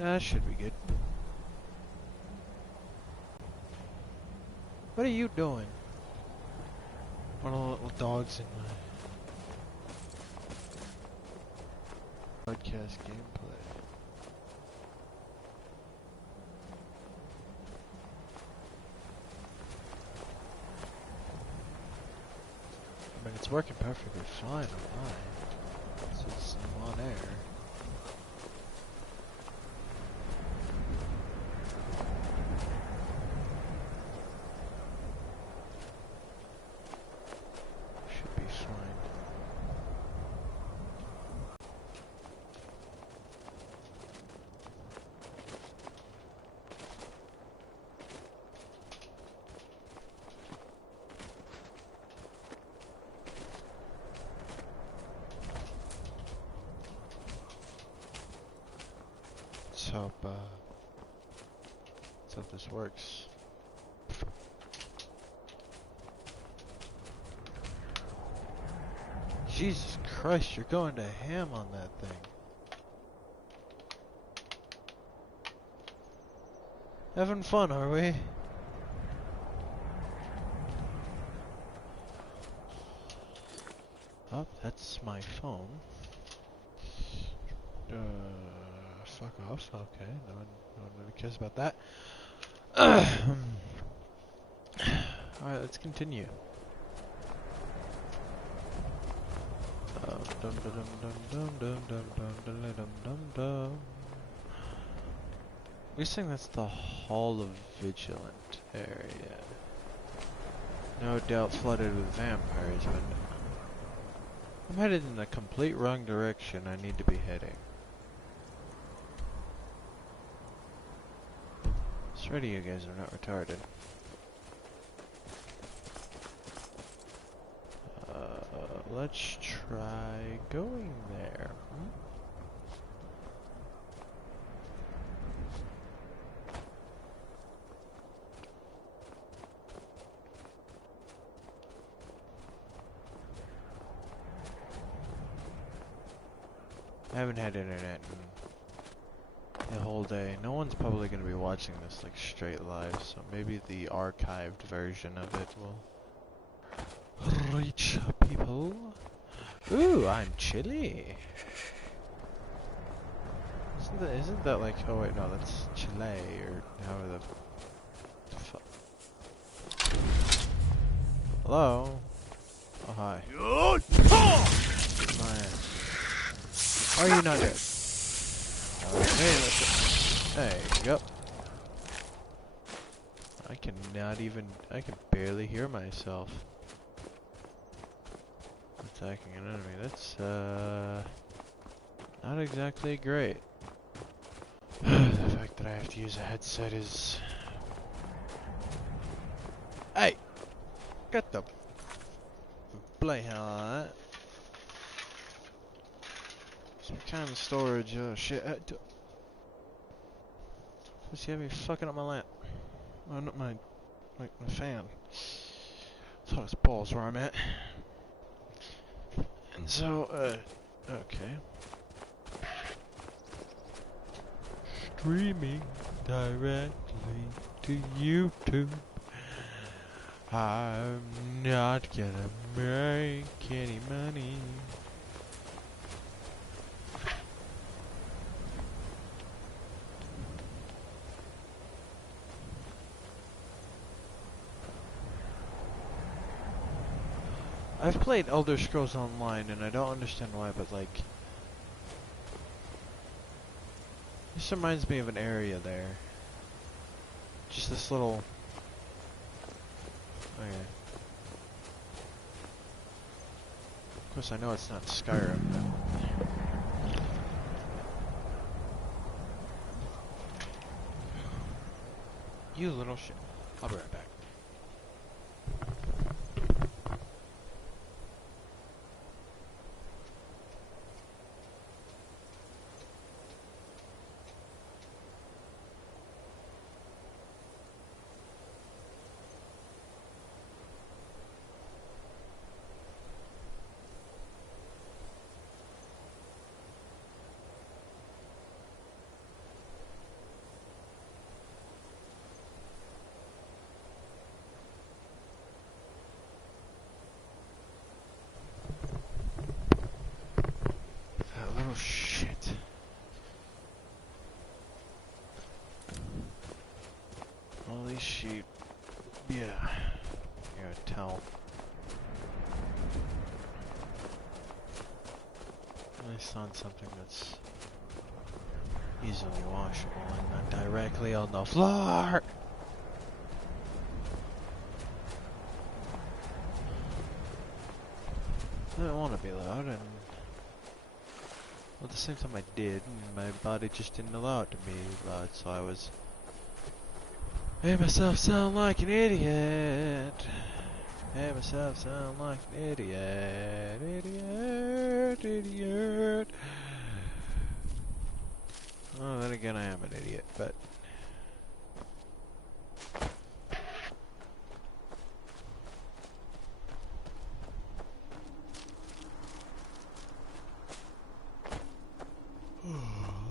That should be good. What are you doing? One of the little dogs in my podcast gameplay. I mean, it's working perfectly fine on mine. It's just I'm on air. Should be fine. Let's hope this works. Jesus Christ, you're going to ham on that thing. Having fun, are we? Oh, that's my phone. Fuck off. Okay, no one really cares about that. Alright, let's continue. We're saying that's the Hall of Vigilant area. No doubt flooded with vampires, but I'm headed in the complete wrong direction I need to be heading. Swear to you guys, I'm not retarded. Let's try going there. I haven't had internet in the whole day. No one's probably going to be watching this like straight live, so maybe the archived version of it will reach people. Ooh, I'm chilly. Isn't that like, oh wait, no, that's Chile, or however the fuck. Hello? Oh, hi. My ass. Are you not dead? Okay, there you go. I can barely hear myself. Attacking an enemy, that's not exactly great. The fact that I have to use a headset is... Hey! Get the play hell on that. Some kind of storage, oh shit. What's he having fucking up my lamp? Oh, not my fan. Thought his balls where I'm at. And so, okay. Streaming directly to YouTube. I'm not gonna make any money. I've played Elder Scrolls Online and I don't understand why, but like... This reminds me of an area there. Just this little... Okay. Of course I know it's not Skyrim, but... You little shit. I'll be right back. on something that's easily washable and not directly on the floor. I didn't want to be loud, and at the same time I did, and my body just didn't allow it to be loud, so I was made myself sound like an idiot. Made myself sound like an idiot. Idiot. Oh, then again, I am an idiot, but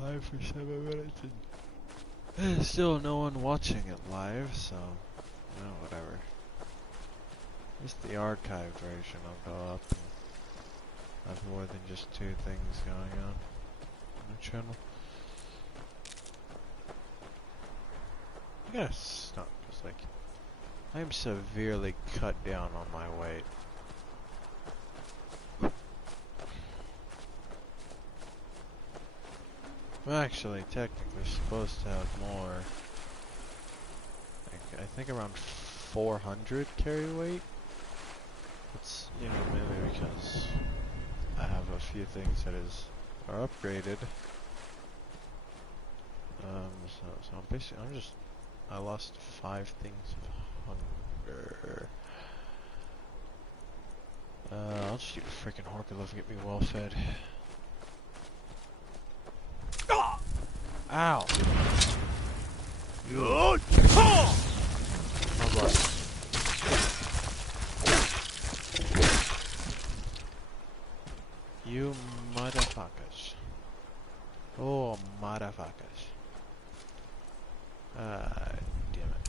live for 7 minutes and there's still no one watching it live, so whatever. At least the archived version will go up and have more than just 2 things going on the channel. I gotta stop, because like, I'm severely cut down on my weight. I'm actually technically supposed to have more. I think around 400 carry weight. It's, mainly because I have a few things that are upgraded. So basically I lost 5 things of hunger. I'll just eat a freaking Horkalove and get me well fed. Ow! Oh boy. You motherfuckers. Oh, motherfuckers. Damn it.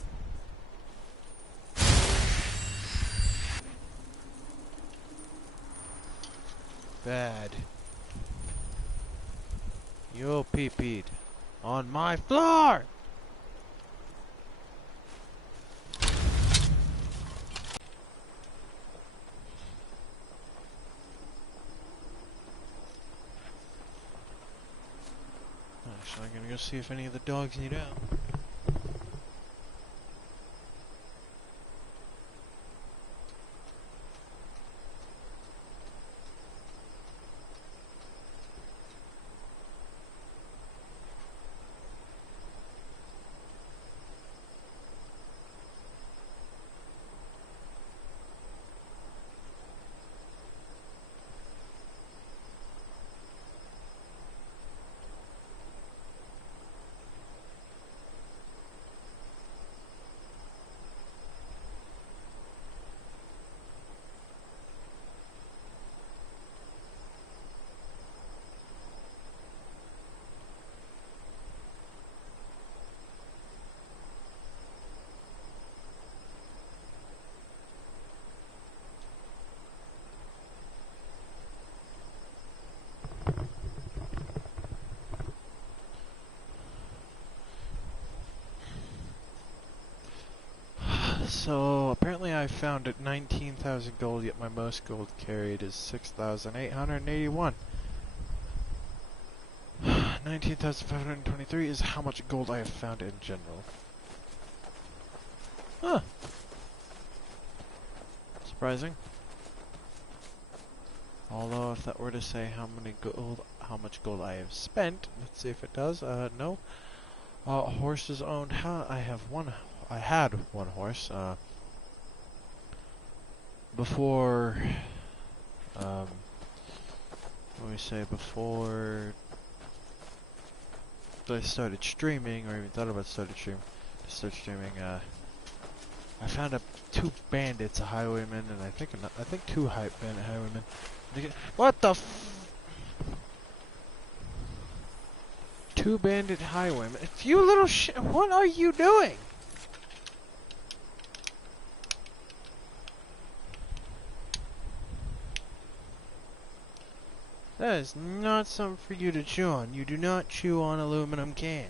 Bad. You pee-peed on my floor! Actually, I'm gonna go see if any of the dogs need out. So, apparently I found at 19,000 gold, yet my most gold carried is 6,881. 19,523 is how much gold I have found in general. Huh. Surprising. Although, if that were to say how much gold I have spent, let's see if it does. No. Horses owned. I had one horse, before, before I started streaming, or even thought about start streaming, I found 2 bandits, a highwayman, and I think 2 bandit highwaymen. What the f— 2 bandit highwaymen? You little shit, what are you doing? That is not something for you to chew on. You do not chew on aluminum cans.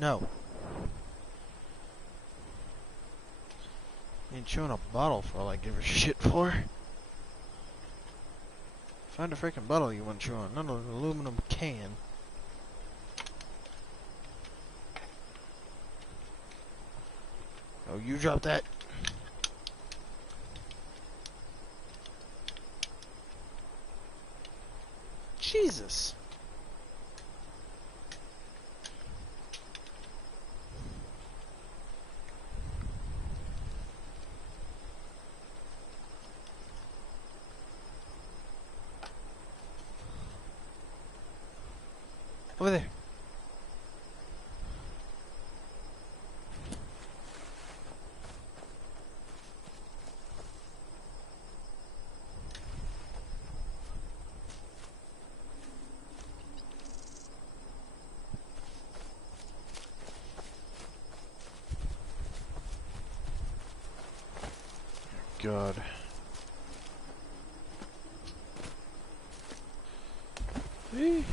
No. Ain't chewing a bottle for all I give a shit for. Find a freaking bottle you want to chew on, not an aluminum can. Oh, you dropped that? Jesus. Over there. God. See?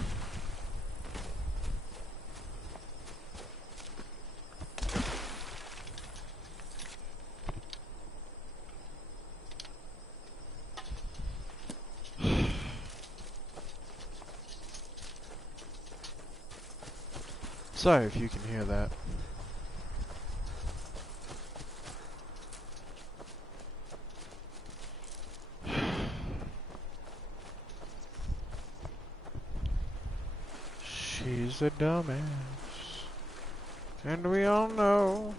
Sorry if you can hear that. She's a dumbass, and we all know.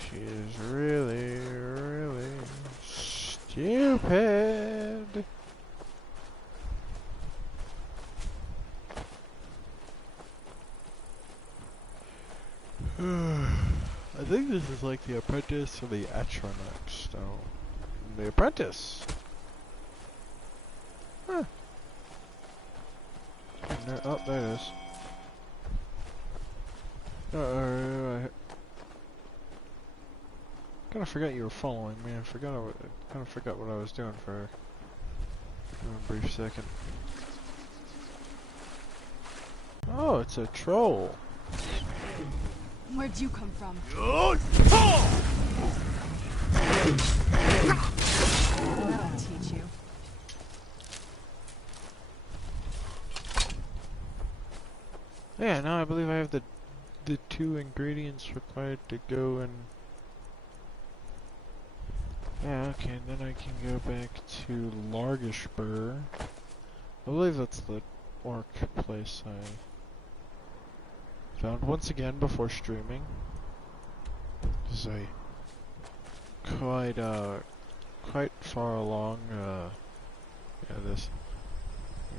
She is really, really stupid. I think this is like The Apprentice or the Astronaut Stone. The Apprentice. Huh. Oh, there it is. I kind of forgot you were following me. I kind of forgot what I was doing for a brief second. Oh, it's a troll. Where'd you come from? That'll teach you. Yeah, now I believe I have the 2 ingredients required to go and... Yeah, okay, and then I can go back to Largishbur. I believe that's the orc place I found once again before streaming. This is a quite far along, yeah, this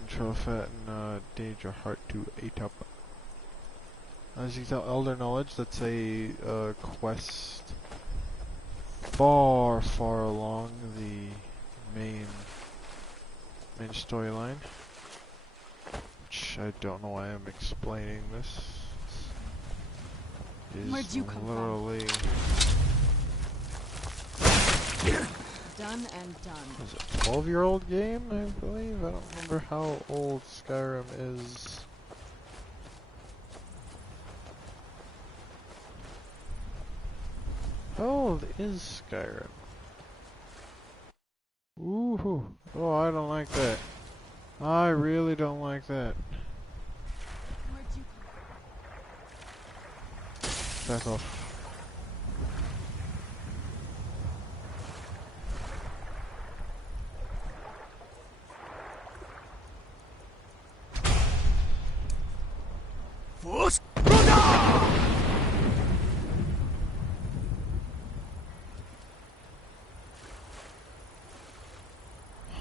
intro fat and Dage your heart to 8 up. As you tell Elder Knowledge, that's a quest far along the main storyline. Which I don't know why I'm explaining this. Where'd you come literally done and done. Is it a 12-year-old game, I believe? I don't remember how old Skyrim is. How old is Skyrim? Ooh, oh, I don't like that. I really don't like that. Where'd you come Back off.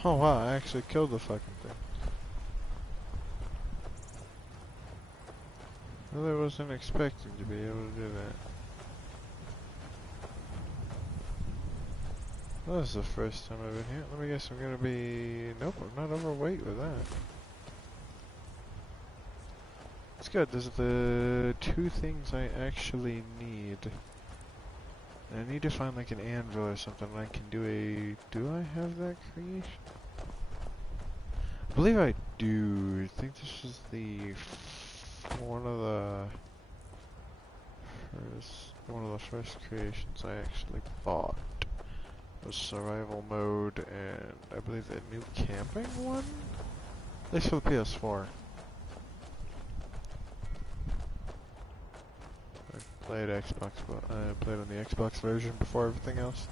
Oh wow, I actually killed the fucking thing. I really wasn't expecting to be able to do that. That was the first time I've been here. Let me guess, I'm gonna be... Nope, I'm not overweight with that. It's good, there's the 2 things I actually need. And I need to find like an anvil or something I can do a... Do I have that creation? I believe I do. I think this is the... one of the... Because one of the first creations I actually bought was survival mode and I believe the new camping one? At least for the PS4. I played Xbox, but I played on the Xbox version before everything else.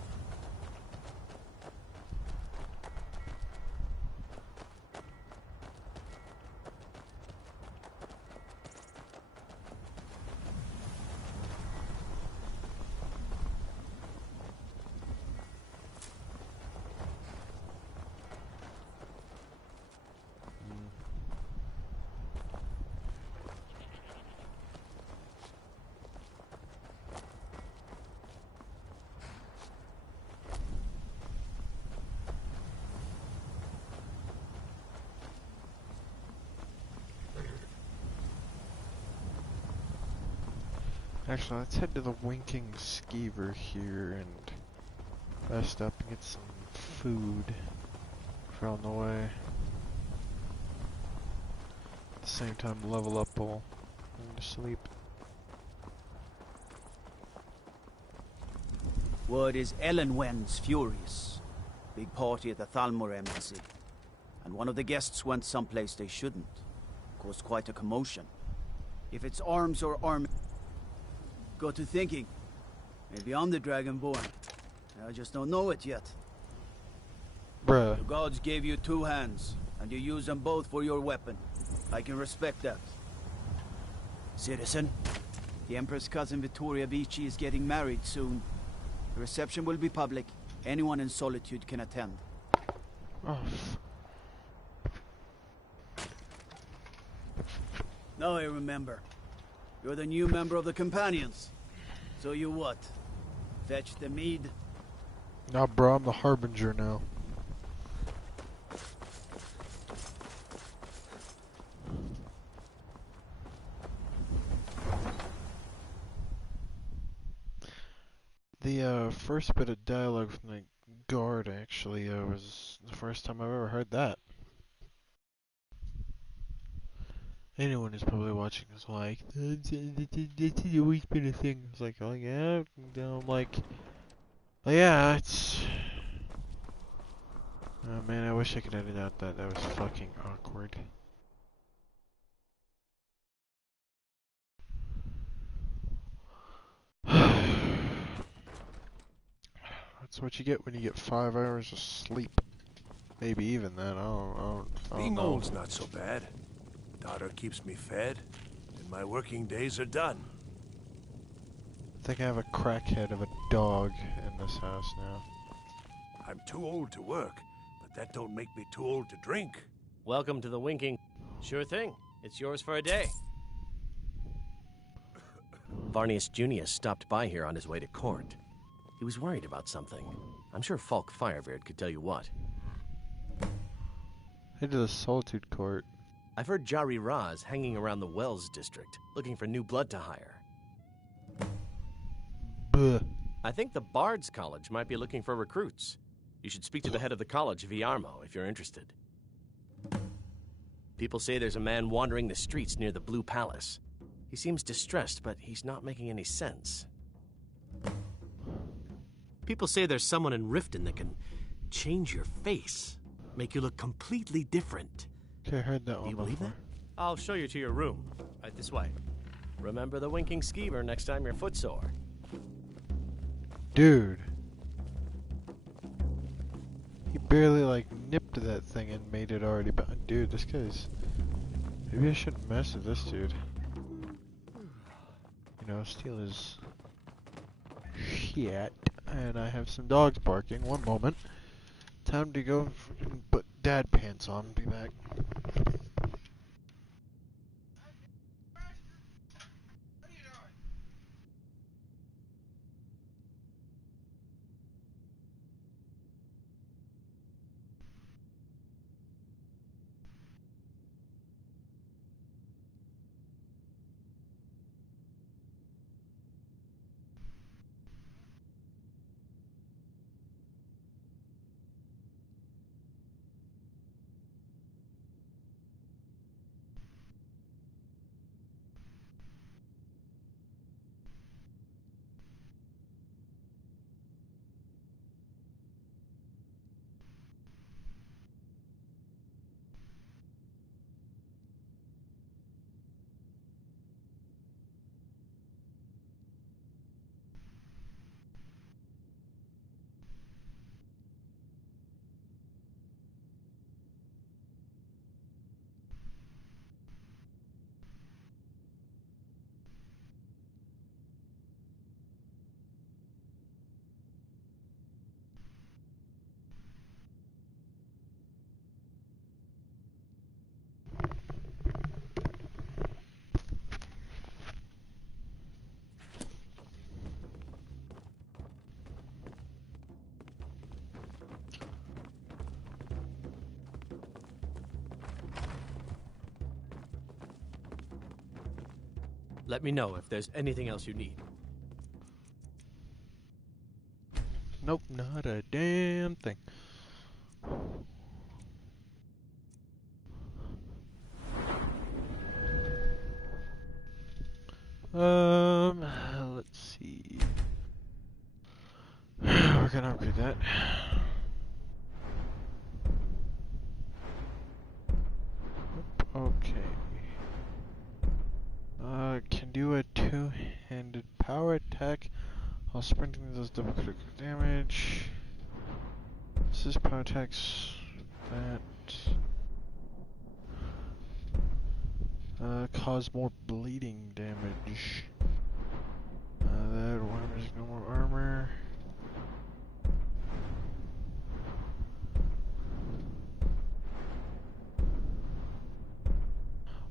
Actually, let's head to the Winking Skeever here and rest up and get some food for on the way. At the same time, level up while going to sleep. Word is Ellenwen's furious. Big party at the Thalmor embassy. And one of the guests went someplace they shouldn't. Caused quite a commotion. If it's arms or army... Got to thinking. Maybe I'm the Dragonborn. I just don't know it yet. Bruh. The gods gave you 2 hands, and you use them both for your weapon. I can respect that. Citizen, the Empress' cousin Vittoria Vici is getting married soon. The reception will be public. Anyone in Solitude can attend. Oh, Now I remember. You're the new member of the Companions. So you what? Fetch the mead? nah, bro, I'm the Harbinger now. The first bit of dialogue from the guard actually was the first time I've ever heard that. Anyone who's probably watching is like, that's always been a thing. It's like, oh yeah, I'm like, oh yeah, it's. Oh man, I wish I could edit out that. That was fucking awkward. That's what you get when you get 5 hours of sleep. Maybe even that. I don't Being know. old's not so bad. Daughter keeps me fed, and my working days are done. I think I have a crackhead of a dog in this house now. I'm too old to work, but that don't make me too old to drink. Welcome to the Winking. Sure thing. It's yours for a day. Varnius Junius stopped by here on his way to court. He was worried about something. I'm sure Falk Firebeard could tell you what. Head to the Solitude Court. I've heard Jari Raz hanging around the Wells district, looking for new blood to hire. Buh. I think the Bard's College might be looking for recruits. You should speak to the head of the college, Viarmo, if you're interested. People say there's a man wandering the streets near the Blue Palace. He seems distressed, but he's not making any sense. People say there's someone in Riften that can change your face, make you look completely different. Okay, I heard that Do one you believe before. that? I'll show you to your room. Right this way. Remember the Winking Skeever next time you're footsore. Dude. He barely like nipped that thing and made it already bound. Dude, this guy's... Maybe I shouldn't mess with this dude. You know, steal his shit. And I have some dogs barking. One moment. Time to go put dad pants on. Be back. Let me know if there's anything else you need. Nope, not a damn thing. Let's see. We're gonna upgrade that. Okay. Can do a two-handed power attack while sprinting, does double critical damage. This is power attacks. That cause more bleeding damage. That one is no more armor.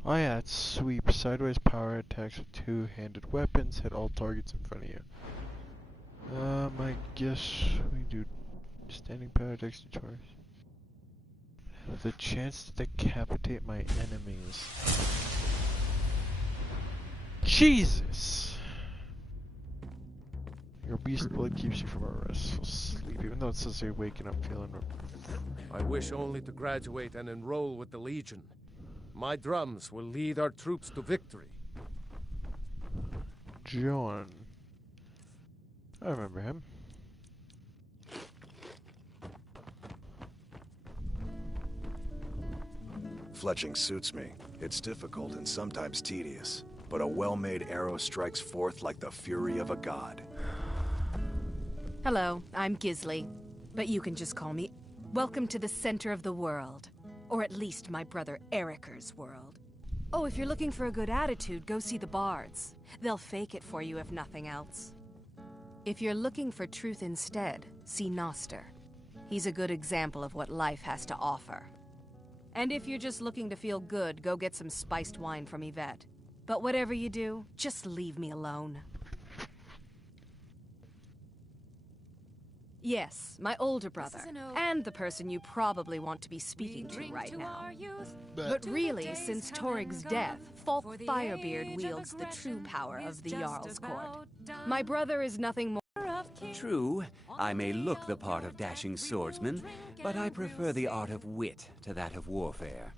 Oh yeah, it's sweep. Sideways power attacks with two-handed weapons. Hit all targets in front of you. I guess we do standing power attacks to targets. The chance to decapitate my enemies. Jesus! Your beast blood keeps you from a restful sleep, even though it says you're waking up feeling. I wish only to graduate and enroll with the Legion. My drums will lead our troops to victory. John. I remember him. Fletching suits me. It's difficult and sometimes tedious, but a well-made arrow strikes forth like the fury of a god. Hello, I'm Gisli, but you can just call me. Welcome to the center of the world. Or at least my brother Eriker's world. Oh, if you're looking for a good attitude, go see the bards. They'll fake it for you if nothing else. If you're looking for truth instead, see Noster. He's a good example of what life has to offer. And if you're just looking to feel good, go get some spiced wine from Yvette. But whatever you do, just leave me alone. Yes, my older brother, and the person you probably want to be speaking to right now. But really, since Torig's death, Falk Firebeard wields the true power of the Jarl's Court. My brother is nothing more. True, I may look the part of dashing swordsman, but I prefer the art of wit to that of warfare.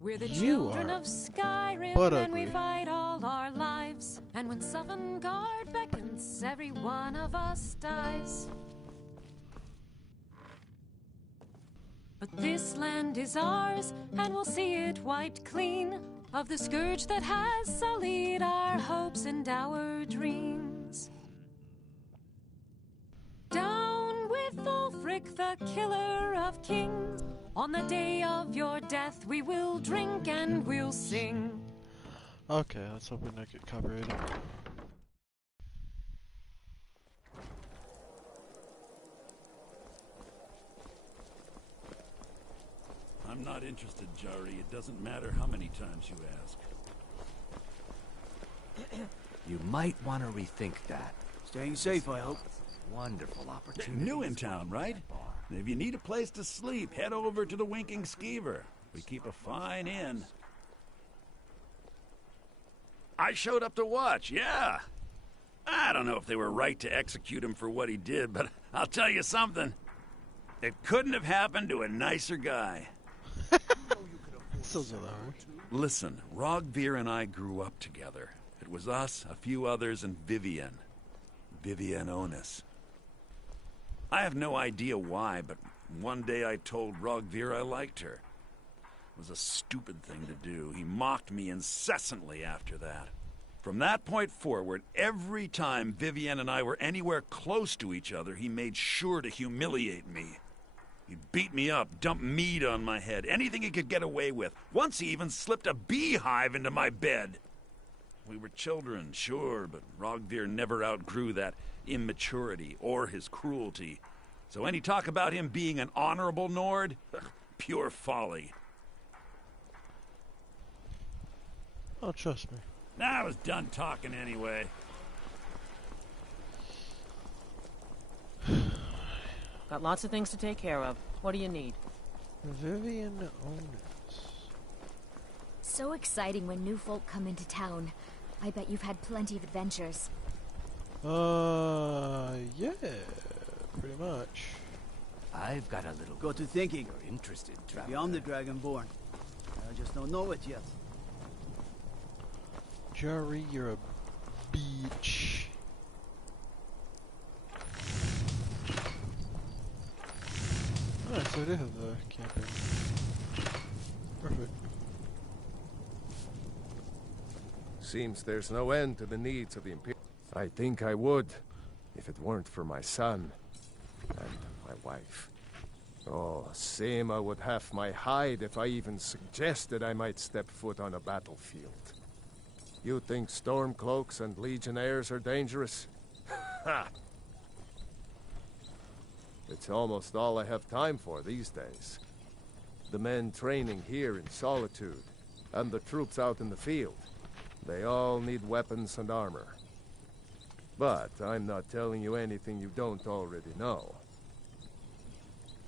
We're the You children are of Skyrim, but and we ugly. fight all our lives. And when Sovngarde beckons, every one of us dies. But this land is ours, and we'll see it wiped clean of the scourge that has sullied our hopes and our dreams. Down with Ulfric, the killer of kings. On the day of your death, we will drink and we'll sing. Okay, let's hope we don't get copyrighted. I'm not interested, Jari. It doesn't matter how many times you ask. You might want to rethink that. Staying safe, I hope. Wonderful opportunity. New in town, right? If you need a place to sleep, head over to the Winking Skeever. We keep a fine inn. I showed up to watch, yeah. I don't know if they were right to execute him for what he did, but I'll tell you something. It couldn't have happened to a nicer guy. Listen, Rogvir and I grew up together. It was us, a few others, and Vivienne. Vivienne Onus. I have no idea why, but one day I told Rogvir I liked her. It was a stupid thing to do. He mocked me incessantly after that. From that point forward, every time Vivienne and I were anywhere close to each other, he made sure to humiliate me. He beat me up, dumped mead on my head, anything he could get away with. Once he even slipped a beehive into my bed. We were children, sure, but Rogvir never outgrew that immaturity or his cruelty. So any talk about him being an honorable Nord? Pure folly. Oh, trust me. I was done talking anyway. Got lots of things to take care of. What do you need? Vivienne Onus. So exciting when new folk come into town. I bet you've had plenty of adventures. Yeah, pretty much. I've got a little... Got to thinking. You're interested, Maybe I'm the Dragonborn. I just don't know it yet. Jerry, you're a beach. Alright, so they have the camping. Perfect. Seems there's no end to the needs of the Imperium. I think I would, if it weren't for my son and my wife. Oh, Seema would have my hide if I even suggested I might step foot on a battlefield. You think Stormcloaks and Legionnaires are dangerous? Ha! It's almost all I have time for these days. The men training here in Solitude, and the troops out in the field. They all need weapons and armor. But I'm not telling you anything you don't already know.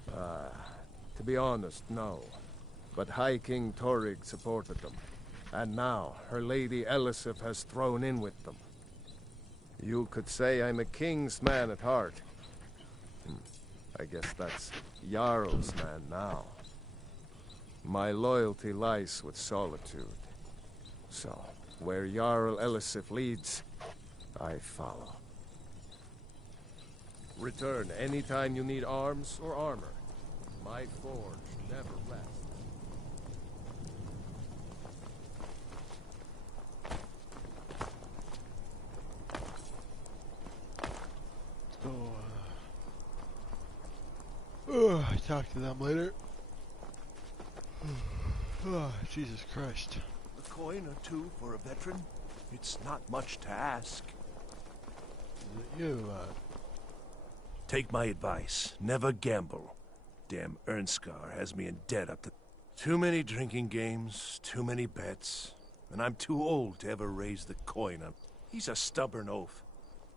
To be honest, no. But High King Torrig supported them. And now, her Lady Elisif has thrown in with them. You could say I'm a king's man at heart. I guess that's Jarl's man now. My loyalty lies with Solitude. So, where Jarl Elisif leads, I follow. Return anytime you need arms or armor. My forge never rests. Talk to them later. Oh, Jesus Christ. A coin or two for a veteran? It's not much to ask. Is it you, Take my advice. Never gamble. Damn Ernskar has me in debt up to... Too many drinking games, too many bets, and I'm too old to ever raise the coin on... He's a stubborn oaf.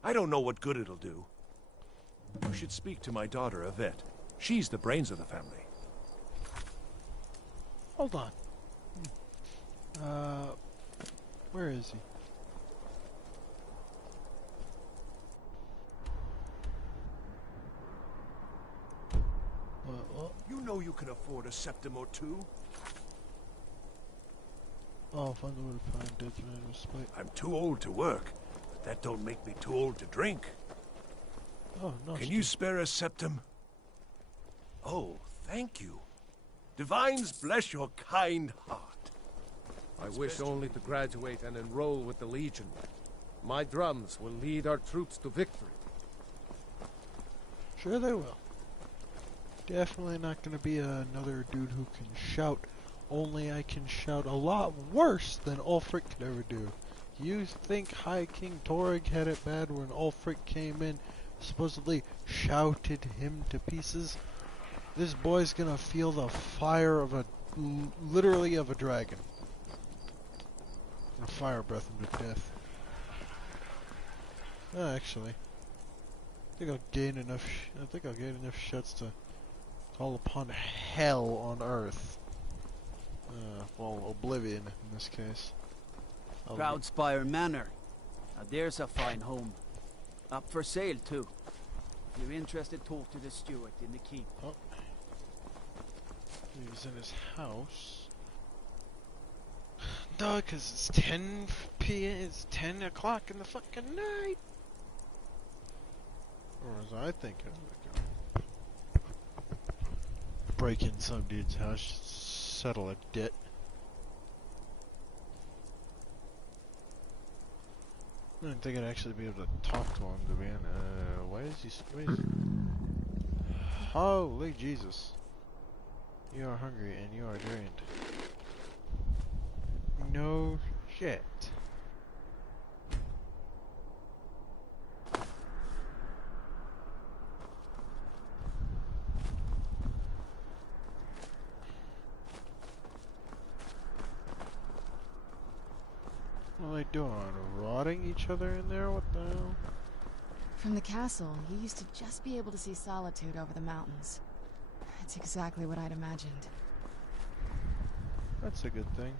I don't know what good it'll do. You should speak to my daughter, Yvette. She's the brains of the family. Hold on. Where is he? What? You know you can afford a septim or two. Oh, find the way to find dead man with spite. I'm too old to work, but that don't make me too old to drink. Oh, no. Can you spare a septim? Oh, thank you. Divines bless your kind heart. I wish only to graduate and enroll with the Legion. My drums will lead our troops to victory. Sure they will. Definitely not gonna be another dude who can shout. Only I can shout a lot worse than Ulfric could ever do. You think High King Torrig had it bad when Ulfric came in, supposedly shouted him to pieces? This boy's gonna feel the fire of literally of a dragon. And fire breath him to death. Actually, I think I'll gain enough shots to call upon hell on Earth. Well, Oblivion in this case. Proudspire Manor. Now there's a fine home. Up for sale too. If you're interested, talk to the steward in the keep. Oh. He was in his house. No, because it's 10 p.m. It's 10 o'clock in the fucking night. Or as I think it would go. Break in some dude's house, settle a debt. I didn't think I'd actually be able to talk to him, to be honest. Why is he... Holy Jesus. You are hungry and you are drained. No shit. What are they doing? Rotting each other in there? What the hell? From the castle, you used to just be able to see Solitude over the mountains. It's exactly what I'd imagined. That's a good thing.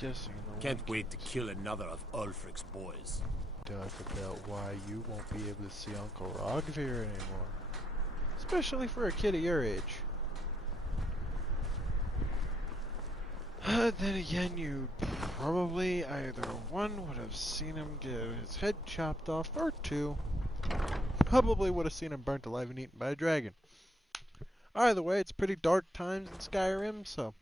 guessing the Can't one wait to kill another of Ulfric's boys. talk about why you won't be able to see Uncle Rogvir anymore. Especially for a kid of your age. Then again, you probably either one would have seen him get his head chopped off, or two, probably would have seen him burnt alive and eaten by a dragon. Either way, it's pretty dark times in Skyrim, so...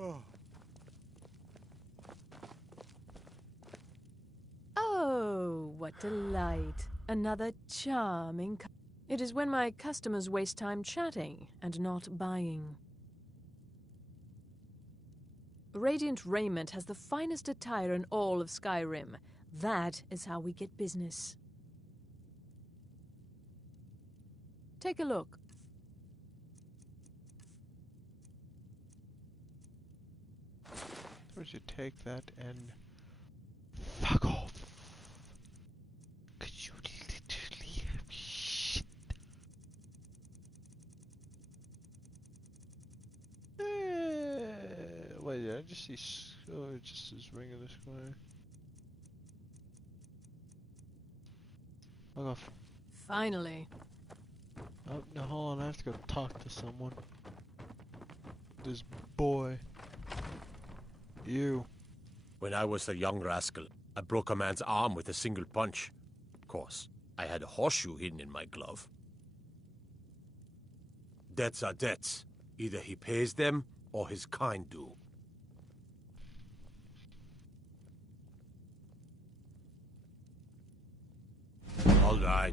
Oh. Oh, what delight. Another charming... It is when my customers waste time chatting and not buying. Radiant Raiment has the finest attire in all of Skyrim. That is how we get business. Take a look. Would you take that and... fuck off? Could you literally have shit? Wait, did I just see... oh, it just is ringing this way. Fuck off. Finally. Oh, no, hold on, I have to go talk to someone. This boy. You. When I was a young rascal, I broke a man's arm with a single punch. Of course, I had a horseshoe hidden in my glove. Debts are debts. Either he pays them, or his kind do.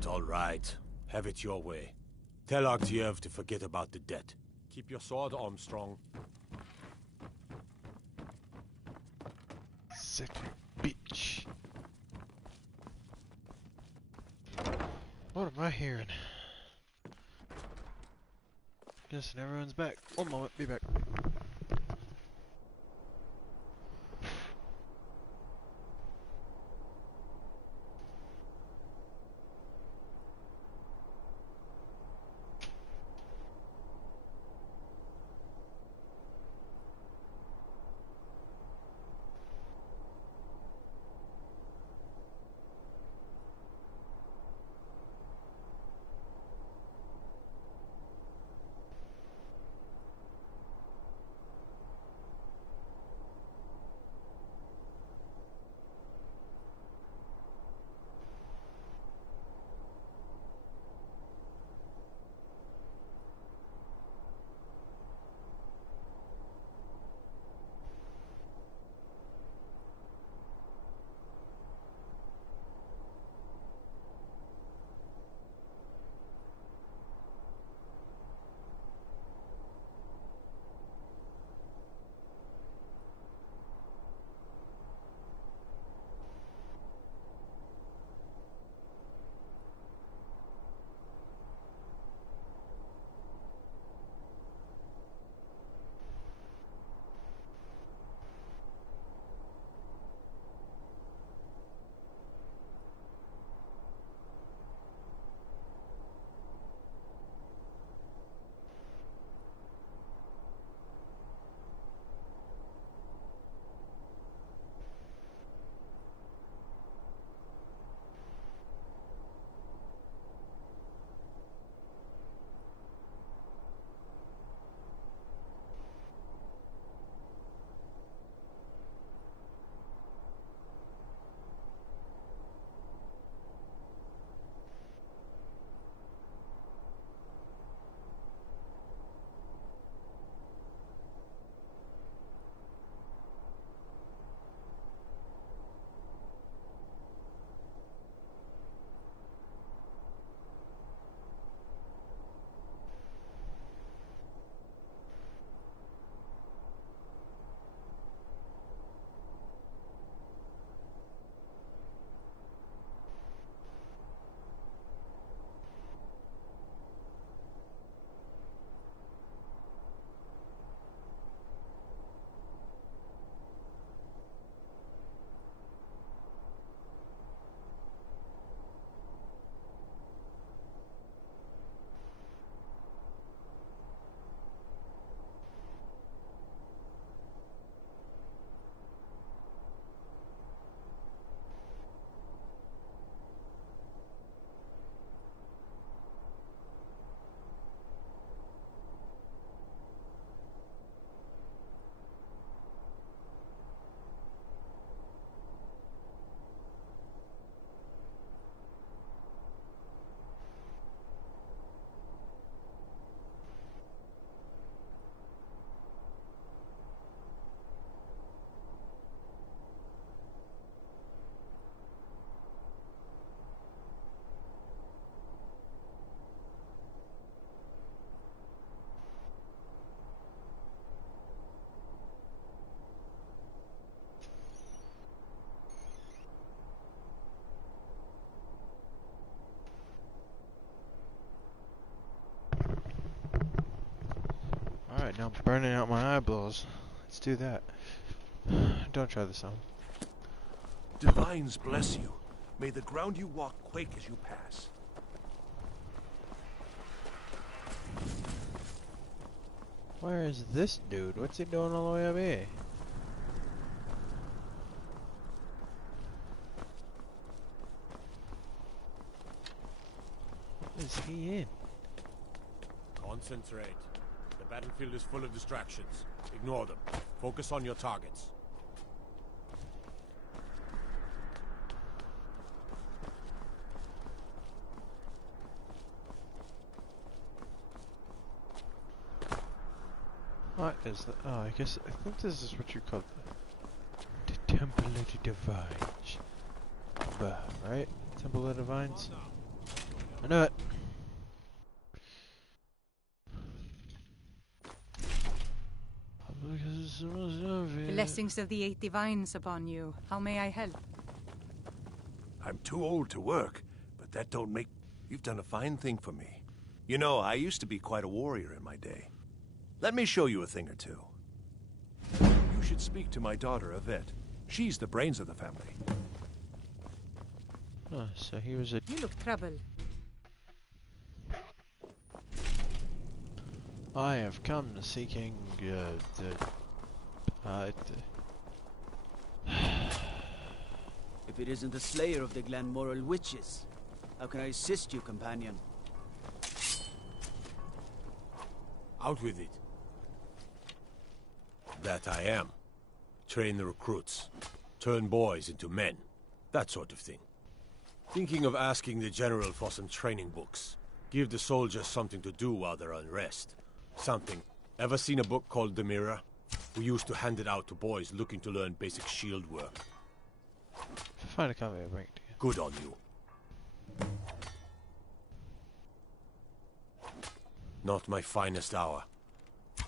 All right. Have it your way. Tell Artiev to forget about the debt. Keep your sword, Armstrong. Sick bitch. What am I hearing? Guessing everyone's back. One moment, be back. Alright, now I'm burning out my eyeballs. Let's do that. Don't try this on. Divines bless you. May the ground you walk quake as you pass. Where is this dude? What's he doing all the way up here? What is he in? Concentrate. The battlefield is full of distractions. Ignore them. Focus on your targets. What is that? Oh, I think this is what you call the Temple of the Divines. Right? Temple of the Divines? I know it. Blessings of the Eight Divines upon you. How may I help? I'm too old to work, but that don't make... You've done a fine thing for me. You know, I used to be quite a warrior in my day. Let me show you a thing or two. You should speak to my daughter, Yvette. She's the brains of the family. Oh, so he was a... You look troubled. I have come seeking If it isn't the slayer of the Glenmoral witches, how can I assist you, companion? Out with it. That I am. Train the recruits. Turn boys into men. That sort of thing. Thinking of asking the general for some training books. Give the soldiers something to do while they're on rest. Something. Ever seen a book called The Mirror? We used to hand it out to boys looking to learn basic shield work. Find a copy, I'll bring it to you. Good on you. Not my finest hour.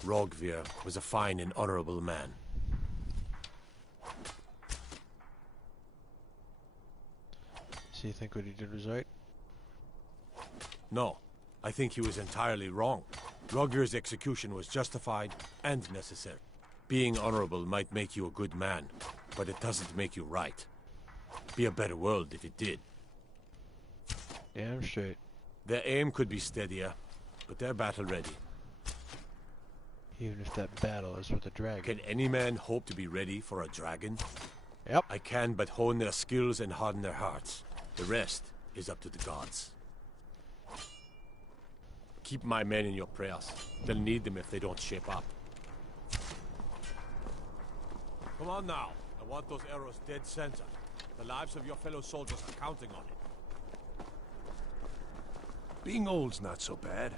Rogvir was a fine and honorable man. So you think what he did was right? No, I think he was entirely wrong. Rogvir's execution was justified and necessary. Being honorable might make you a good man, but it doesn't make you right. Be a better world if it did. Damn straight. Their aim could be steadier, but they're battle ready. Even if that battle is with a dragon. Can any man hope to be ready for a dragon? Yep. I can but hone their skills and harden their hearts. The rest is up to the gods. Keep my men in your prayers. They'll need them if they don't shape up. Come on now. I want those arrows dead center. The lives of your fellow soldiers are counting on it. Being old's not so bad.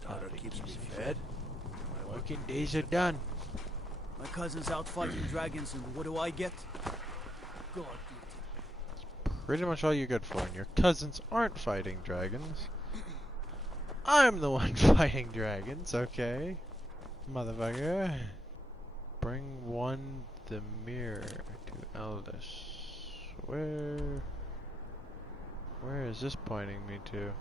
Daughter keeps me fed. My working days are done. My cousin's out fighting dragons, and what do I get? God. Pretty much all you're good for, and your cousins aren't fighting dragons. I'm the one fighting dragons, okay? Motherfucker. Bring one the mirror to Eldest. Where is this pointing me to?